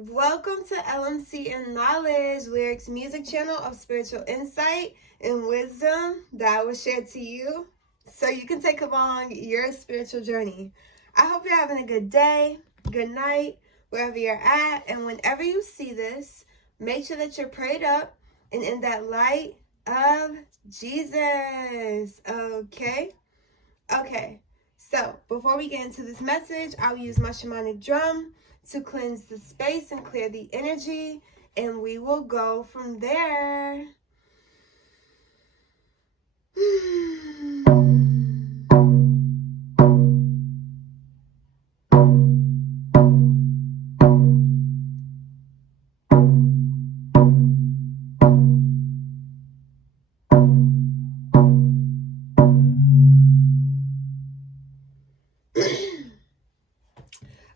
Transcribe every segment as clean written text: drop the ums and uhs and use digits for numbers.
Welcome to LMC and Knowledge, Lyrics Music Channel of spiritual insight and wisdom that I will share to you so you can take along your spiritual journey. I hope you're having a good day, good night, wherever you're at, and whenever you see this, make sure that you're prayed up and in that light of Jesus. Okay? Okay. So, before we get into this message, I'll use my shamanic drum to cleanse the space and clear the energy, and we will go from there.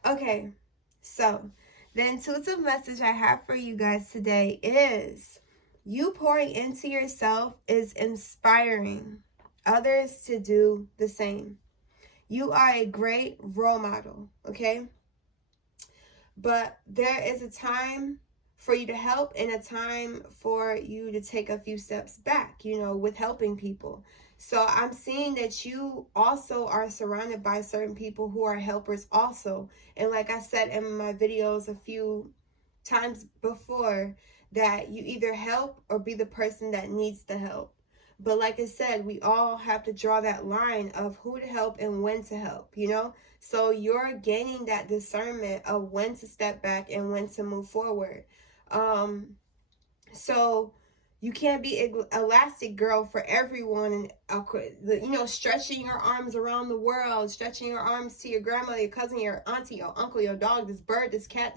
Okay, so the intuitive message I have for you guys today is you pouring into yourself is inspiring others to do the same. You are a great role model, okay? But there is a time for you to help and a time for you to take a few steps back, with helping people. So I'm seeing that you also are surrounded by certain people who are helpers also. And like I said in my videos a few times before, that you either help or be the person that needs the help. But like I said, we all have to draw that line of who to help and when to help, So you're gaining that discernment of when to step back and when to move forward. So you can't be elastic girl for everyone and stretching your arms around the world, stretching your arms to your grandmother, your cousin, your auntie, your uncle, your dog, this bird, this cat,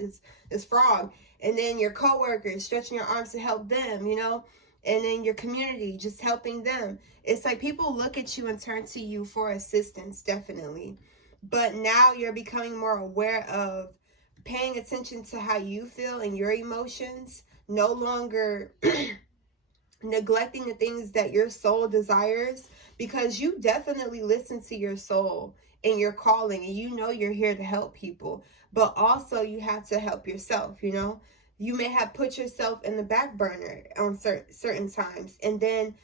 this frog, and then your coworkers, stretching your arms to help them, and then your community, just helping them. It's like people look at you and turn to you for assistance, definitely. But now you're becoming more aware of paying attention to how you feel and your emotions, no longer neglecting the things that your soul desires, because you definitely listen to your soul and your calling, and you're here to help people, but also you have to help yourself. You may have put yourself in the back burner on certain times and then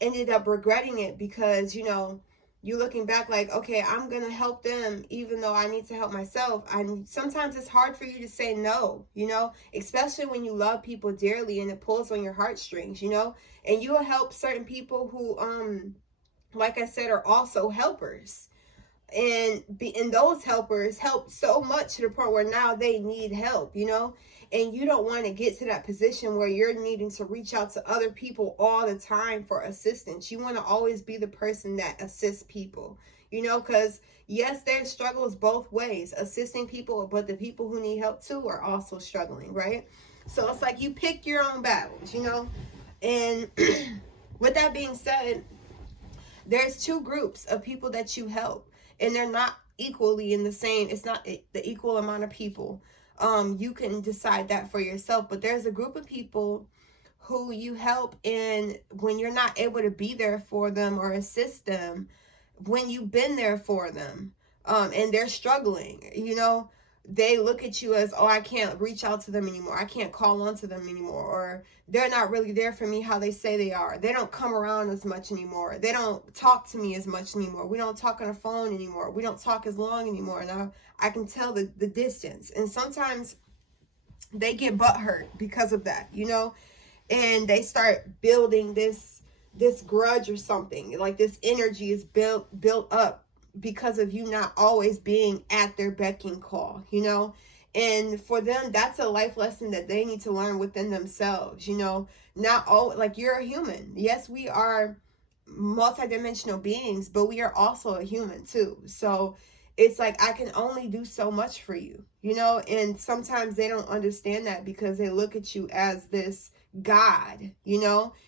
ended up regretting it because you looking back like, okay, I'm gonna help them even though I need to help myself. And sometimes it's hard for you to say no, especially when you love people dearly and it pulls on your heartstrings, and you will help certain people who like I said are also helpers, and those helpers help so much to the point where now they need help, and you don't want to get to that position where you're needing to reach out to other people all the time for assistance. You want to always be the person that assists people, because yes, there's struggles both ways, assisting people, but the people who need help too are also struggling, right? So it's like you pick your own battles, and with that being said, there's two groups of people that you help, and they're not equally in the same, it's not the equal amount of people. You can decide that for yourself, but there's a group of people who you help, and when you're not able to be there for them or assist them when you've been there for them, and they're struggling, they look at you as, oh, I can't reach out to them anymore, I can't call on to them anymore, or they're not really there for me how they say they are. They don't come around as much anymore. They don't talk to me as much anymore. We don't talk on the phone anymore. We don't talk as long anymore. Now I can tell the distance. And sometimes they get butthurt because of that, and they start building this grudge or something. Like this energy is built up because of you not always being at their beck and call, and for them, that's a life lesson that they need to learn within themselves, not all, like, you're a human. Yes, we are multidimensional beings, but we are also a human too. So it's like, I can only do so much for you, and sometimes they don't understand that because they look at you as this God,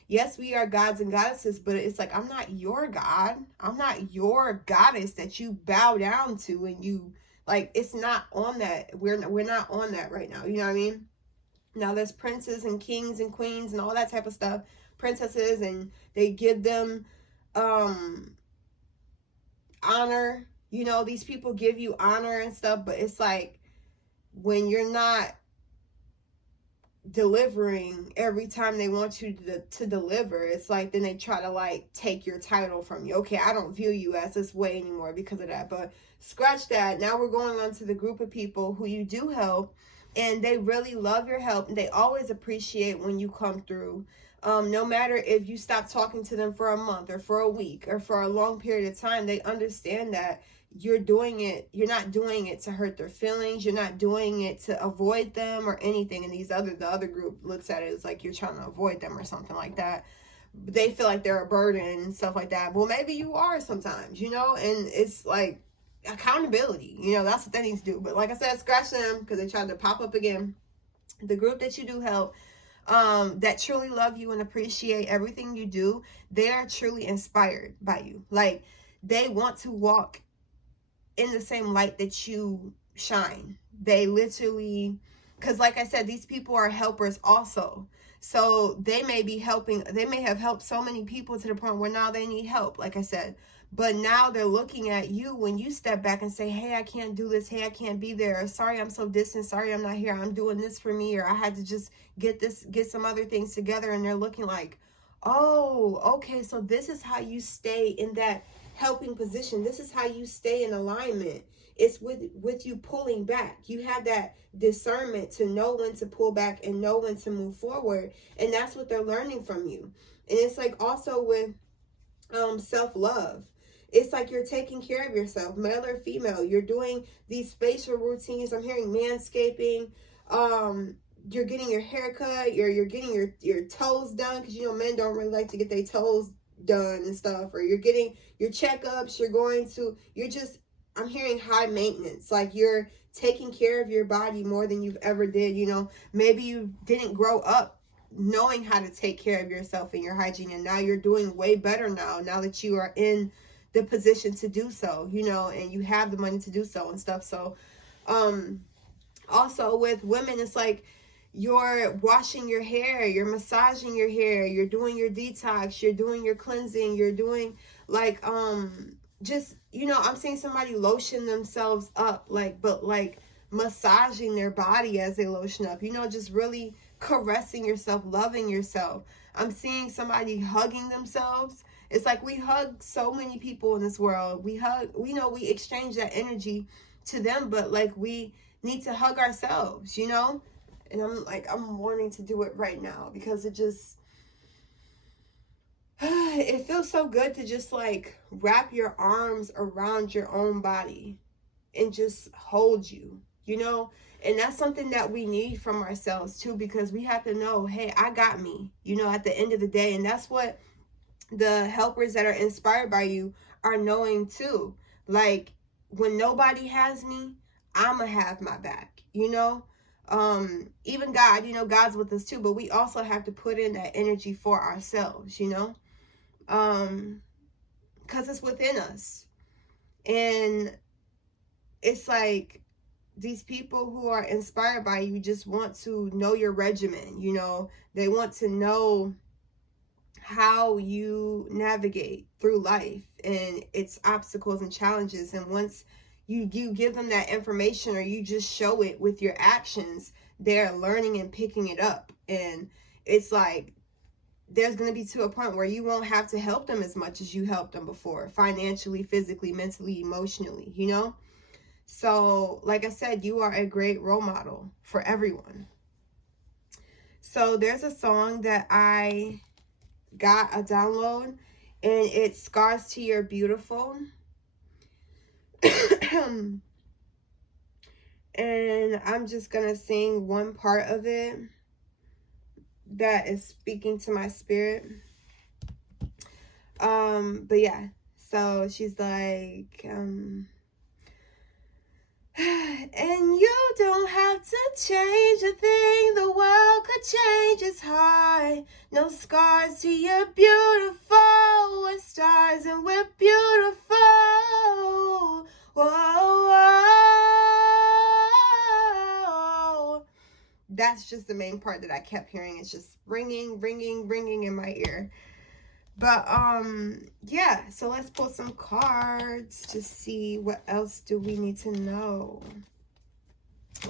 Yes, we are gods and goddesses, but it's like, I'm not your God. I'm not your goddess that you bow down to, and you, like, it's not on that. We're not on that right now. You know what I mean? Now there's princes and kings and queens and all that type of stuff, princesses, and they give them honor. These people give you honor and stuff, but it's like, when you're not delivering every time they want you to deliver. It's like then they try to like take your title from you. Okay, I don't view you as this way anymore because of that. But scratch that. Now we're going on to the group of people who you do help, and they really love your help, and they always appreciate when you come through. No matter if you stop talking to them for a month or for a week or for a long period of time, they understand that you're not doing it to hurt their feelings, you're not doing it to avoid them or anything. And the other group looks at it as like you're trying to avoid them or something like that. They feel like they're a burden and stuff like that. Well, maybe you are sometimes, and it's like accountability, that's what they need to do. But like I said, scratch them because they tried to pop up again. The group that you do help, that truly love you and appreciate everything you do, they are truly inspired by you. Like, they want to walk in the same light that you shine. They literally, because like I said, these people are helpers also. So they may have helped so many people to the point where now they need help, like I said. But now they're looking at you when you step back and say, hey, I can't do this. Hey, I can't be there. Or, sorry, I'm so distant. Sorry, I'm not here. I'm doing this for me. Or I had to just get some other things together. And they're looking like, oh, okay, so this is how you stay in that helping position. This is how you stay in alignment. It's with you pulling back. You have that discernment to know when to pull back and know when to move forward. And that's what they're learning from you. And it's like also with self-love. It's like you're taking care of yourself, male or female. You're doing these facial routines. I'm hearing manscaping. You're getting your hair cut. You're getting your toes done, because men don't really like to get their toes done and stuff. Or you're getting your checkups. I'm hearing high maintenance. Like, you're taking care of your body more than you've ever did. Maybe you didn't grow up knowing how to take care of yourself and your hygiene, and now you're doing way better now that you are in the position to do so, and you have the money to do so and stuff. So also with women, it's like you're washing your hair, you're massaging your hair, you're doing your detox, you're doing your cleansing, you're doing like just I'm seeing somebody lotion themselves up, but massaging their body as they lotion up, just really caressing yourself, loving yourself. I'm seeing somebody hugging themselves. It's like we hug so many people in this world. We exchange that energy to them, but like we need to hug ourselves, And I'm wanting to do it right now because it just it feels so good to just like wrap your arms around your own body and just hold you, And that's something that we need from ourselves too, because we have to know, hey, I got me, at the end of the day. And that's what the helpers that are inspired by you are knowing too. Like, when nobody has me, I'ma have my back, even God, God's with us too, but we also have to put in that energy for ourselves, because it's within us. And it's like these people who are inspired by you just want to know your regimen, they want to know how you navigate through life and its obstacles and challenges. And once you give them that information, or you just show it with your actions, they're learning and picking it up. And it's like there's going to be to a point where you won't have to help them as much as you helped them before, financially, physically, mentally, emotionally, So, like I said, you are a great role model for everyone. So there's a song that I got a download, and it's Scars to Your Beautiful. And I'm just gonna sing one part of it that is speaking to my spirit. But yeah, so she's like, and you don't have to change a thing, the world could change its heart. No scars to your beautiful, we're stars and we're beautiful. Whoa. That's just the main part that I kept hearing. It's just ringing in my ear. But yeah, so let's pull some cards to see what else do we need to know.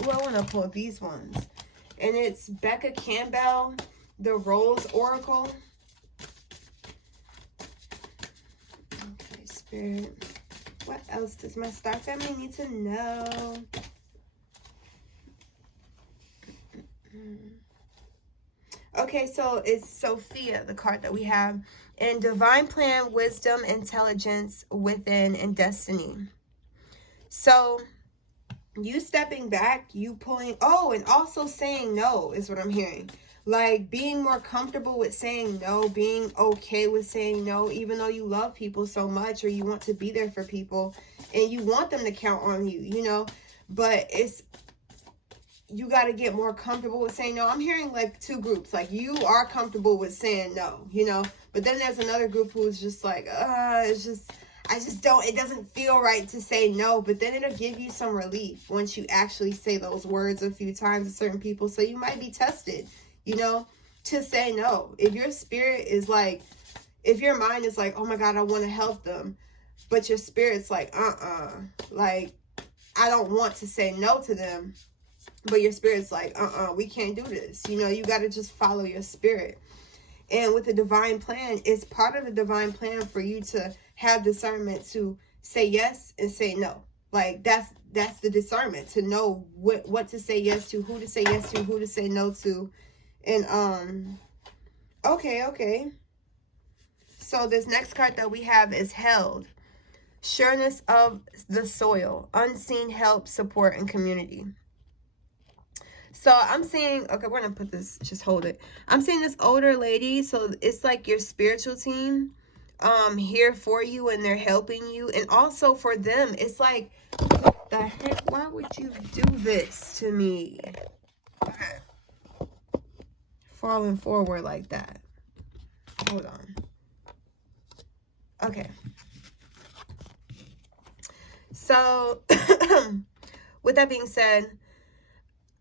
Well, I want to pull these ones And it's Becca Campbell, the Rose Oracle. Okay, Spirit. What else does my star family need to know? Okay, so it's Sophia, the card that we have. And divine plan, wisdom, intelligence, within, and destiny. So you stepping back, you pulling, oh, and also saying no is what I'm hearing. Like being more comfortable with saying no, being okay with saying no, even though you love people so much or you want to be there for people and you want them to count on you, you know, but it's, you got to get more comfortable with saying no. I'm hearing like two groups, like you are comfortable with saying no, you know, but then there's another group who's just like, it's just, I just don't, it doesn't feel right to say no, but then it'll give you some relief once you actually say those words a few times to certain people. So you might be tested, you know, to say no. If your spirit is like, if your mind is like, oh my God, I want to help them, but your spirit's like, like, I don't want to say no to them, but your spirit's like, we can't do this. You know, you got to just follow your spirit. And with the divine plan, it's part of the divine plan for you to have discernment to say yes and say no. Like that's the discernment, to know what to say yes to, who to say yes to, who to say no to. And okay. So this next card that we have is Held. Sureness of the soil, unseen help, support, and community. So I'm seeing, okay, we're going to put this, just hold it. I'm seeing this older lady. So it's like your spiritual team here for you, and they're helping you. And also for them, it's like, what the heck? Why would you do this to me? Okay. Falling forward like that. Hold on. Okay. So with that being said,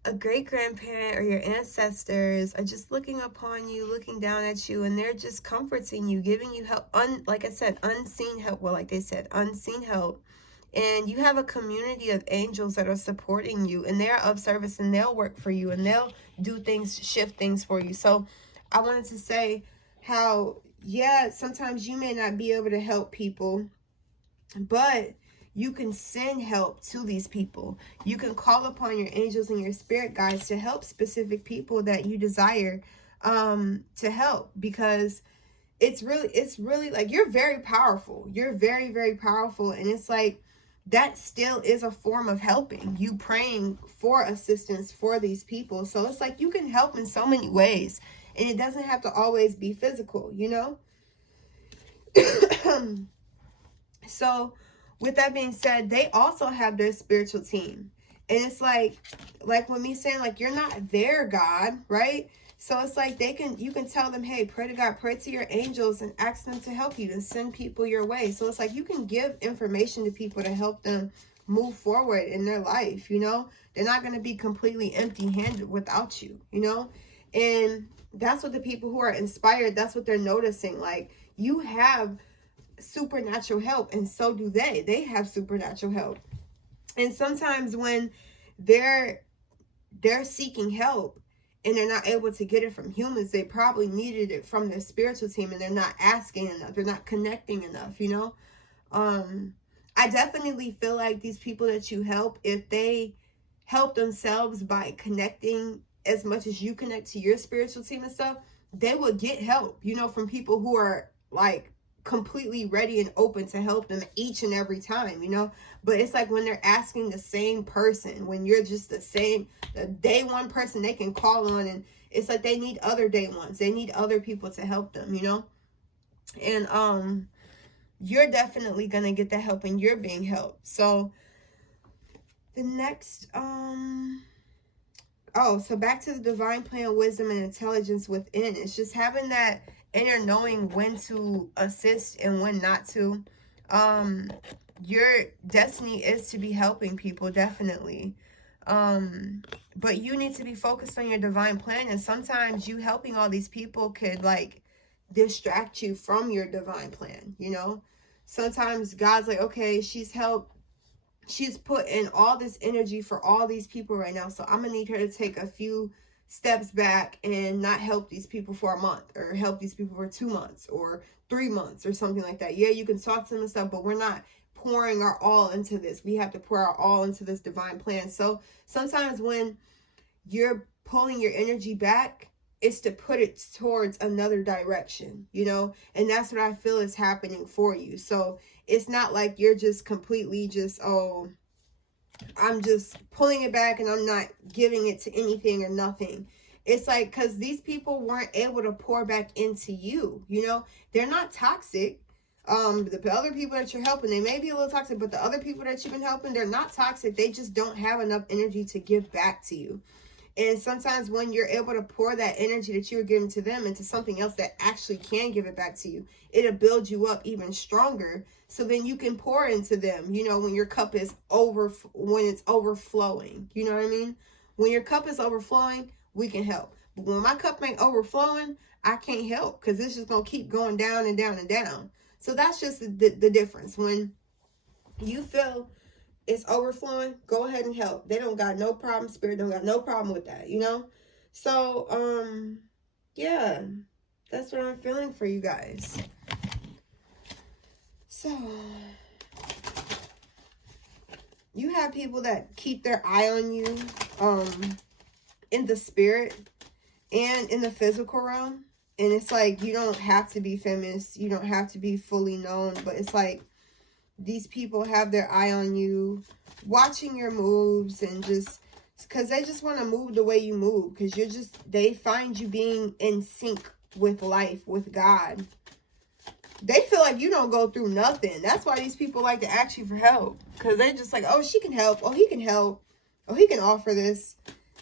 a great-grandparent or your ancestors are just looking upon you, looking down at you, and they're just comforting you, giving you help. Like I said, unseen help. Well, like they said, unseen help. And you have a community of angels that are supporting you, and they're of service, and they'll work for you, and they'll do things, shift things for you. So I wanted to say how, yeah, sometimes you may not be able to help people, but you can send help to these people. You can call upon your angels and your spirit guides to help specific people that you desire to help, because it's really like, you're very powerful. You're very, very powerful. And it's like, that still is a form of helping. You praying for assistance for these people. So it's like, you can help in so many ways, and it doesn't have to always be physical, you know? So with that being said, they also have their spiritual team. And it's like with me saying, like, you're not their God, right? So it's like you can tell them, hey, pray to God, pray to your angels, and ask them to help you, and send people your way. So it's like, you can give information to people to help them move forward in their life, you know? They're not going to be completely empty-handed without you, you know? And that's what the people who are inspired, that's what they're noticing. Like, you have supernatural help, and so do they. They have supernatural help. And sometimes when they're seeking help and they're not able to get it from humans, they probably needed it from their spiritual team, and they're not asking enough, they're not connecting enough, you know? I definitely feel like these people that you help, if they help themselves by connecting as much as you connect to your spiritual team and stuff, they will get help, you know, from people who are like completely ready and open to help them each and every time, you know? But it's like when they're asking the same person, when you're just the day one person they can call on, and it's like they need other day ones, they need other people to help them, you know? And you're definitely gonna get the help, and you're being helped. So the next so back to the divine plan, wisdom, and intelligence within. It's just having that inner knowing when to assist and when not to. Your destiny is to be helping people, definitely. But you need to be focused on your divine plan. And sometimes you helping all these people could like distract you from your divine plan, you know? Sometimes God's like, okay, she's put in all this energy for all these people right now, so I'm gonna need her to take a few steps back and not help these people for a month, or help these people for 2 months or 3 months or something like that. Yeah, you can talk to them and stuff, but we're not pouring our all into this. We have to pour our all into this divine plan. So sometimes when you're pulling your energy back, it's to put it towards another direction, you know? And that's what I feel is happening for you. So it's not like you're just completely just, oh, I'm just pulling it back and I'm not giving it to anything or nothing. It's like, because these people weren't able to pour back into you, you know? They're not toxic. The other people that you're helping, they may be a little toxic, but the other people that you've been helping, they're not toxic. They just don't have enough energy to give back to you. And sometimes when you're able to pour that energy that you were giving to them into something else that actually can give it back to you, it'll build you up even stronger. So then you can pour into them, you know, when your cup is when it's overflowing, you know what I mean? When your cup is overflowing, we can help. But when my cup ain't overflowing, I can't help, because it's just going to keep going down and down and down. So that's just the difference. When you feel it's overflowing, go ahead and help. They don't got no problem. Spirit don't got no problem with that, you know? So, yeah, that's what I'm feeling for you guys. So, you have people that keep their eye on you, in the spirit and in the physical realm. And it's like, you don't have to be famous. You don't have to be fully known, but it's like, these people have their eye on you, watching your moves, and just because they just want to move the way you move, because they find you being in sync with life, with God. They feel like you don't go through nothing. That's why these people like to ask you for help, because they just like, oh, she can help, oh, he can help, oh, he can offer this.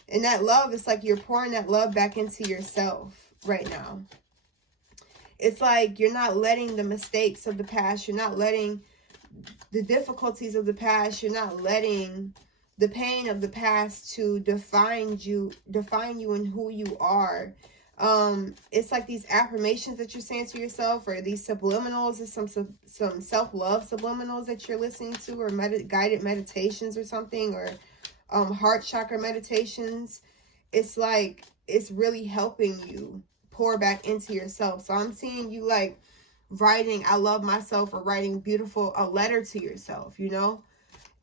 And that love, it's like you're pouring that love back into yourself right now. It's like you're not letting the mistakes of the past, you're not letting the difficulties of the past, you're not letting the pain of the past to define you and who you are. It's like these affirmations that you're saying to yourself, or these subliminals, or some self-love subliminals that you're listening to, or guided meditations or something, or heart chakra meditations. It's like, it's really helping you pour back into yourself. So I'm seeing you like writing I love myself, or writing a letter to yourself, you know.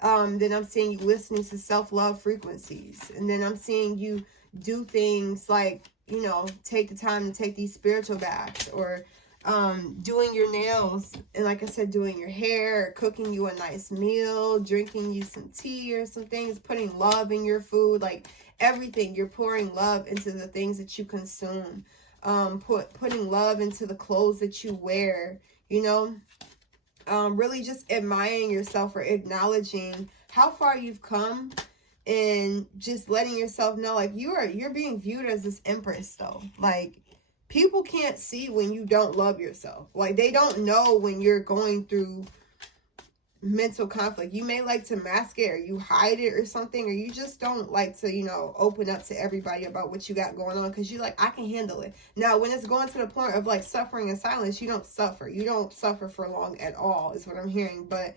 Then I'm seeing you listening to self-love frequencies, and then I'm seeing you do things like, you know, take the time to take these spiritual baths, or doing your nails, and like I said, doing your hair, cooking you a nice meal, drinking you some tea or some things, putting love in your food. Like everything, you're pouring love into the things that you consume. Putting love into the clothes that you wear, you know. Really just admiring yourself, or acknowledging how far you've come, and just letting yourself know, like, you're being viewed as this empress though. Like, people can't see when you don't love yourself. Like, they don't know when you're going through mental conflict. You may like to mask it, or you hide it or something, or you just don't like to, you know, open up to everybody about what you got going on, because you like, I can handle it. Now, when it's going to the point of like suffering in silence, you don't suffer for long at all, is what I'm hearing. But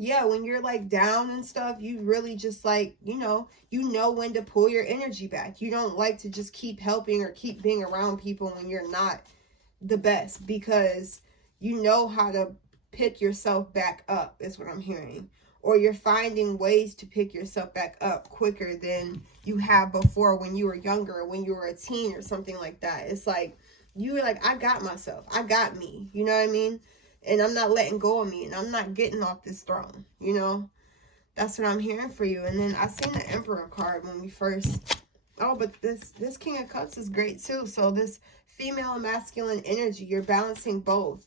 yeah, when you're like down and stuff, you really just like, you know when to pull your energy back. You don't like to just keep helping or keep being around people when you're not the best, because you know how to pick yourself back up, is what I'm hearing. Or you're finding ways to pick yourself back up quicker than you have before, when you were younger, or when you were a teen or something like that. It's like, you were like, I got myself, I got me, you know what I mean? And I'm not letting go of me, and I'm not getting off this throne, you know. That's what I'm hearing for you. And then I seen the Emperor card when we first, oh, but this King of Cups is great too. So this female and masculine energy, you're balancing both.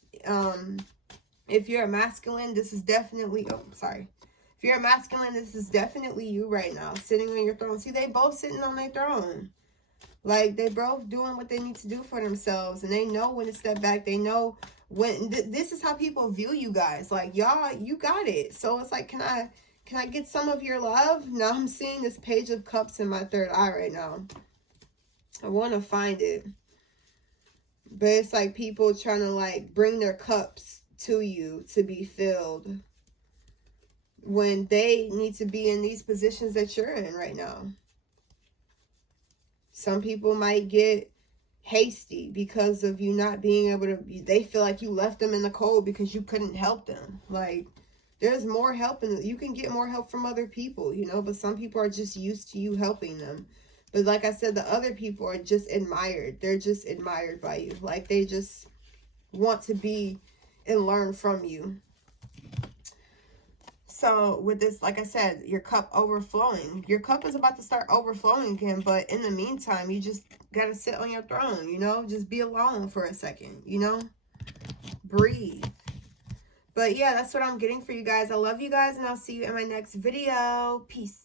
If you're a masculine, this is definitely, if you're a masculine, this is definitely you right now, sitting on your throne. See, they both sitting on their throne. Like, they both doing what they need to do for themselves, and they know when to step back. They know when, this is how people view you guys. Like, y'all, you got it. So it's like, can I get some of your love? Now I'm seeing this Page of Cups in my third eye right now. I want to find it. But it's like people trying to like bring their cups to you to be filled, when they need to be in these positions that you're in right now. Some people might get hasty because of you not being able to, they feel like you left them in the cold because you couldn't help them. Like, there's more help, and you can get more help from other people, you know, but some people are just used to you helping them. But like I said, the other people are just admired. They're just admired by you. Like, they just want to be and learn from you. So with this, like I said, your cup overflowing. Your cup is about to start overflowing again, but in the meantime, you just got to sit on your throne, you know? Just be alone for a second, you know? Breathe. But yeah, that's what I'm getting for you guys. I love you guys, and I'll see you in my next video. Peace.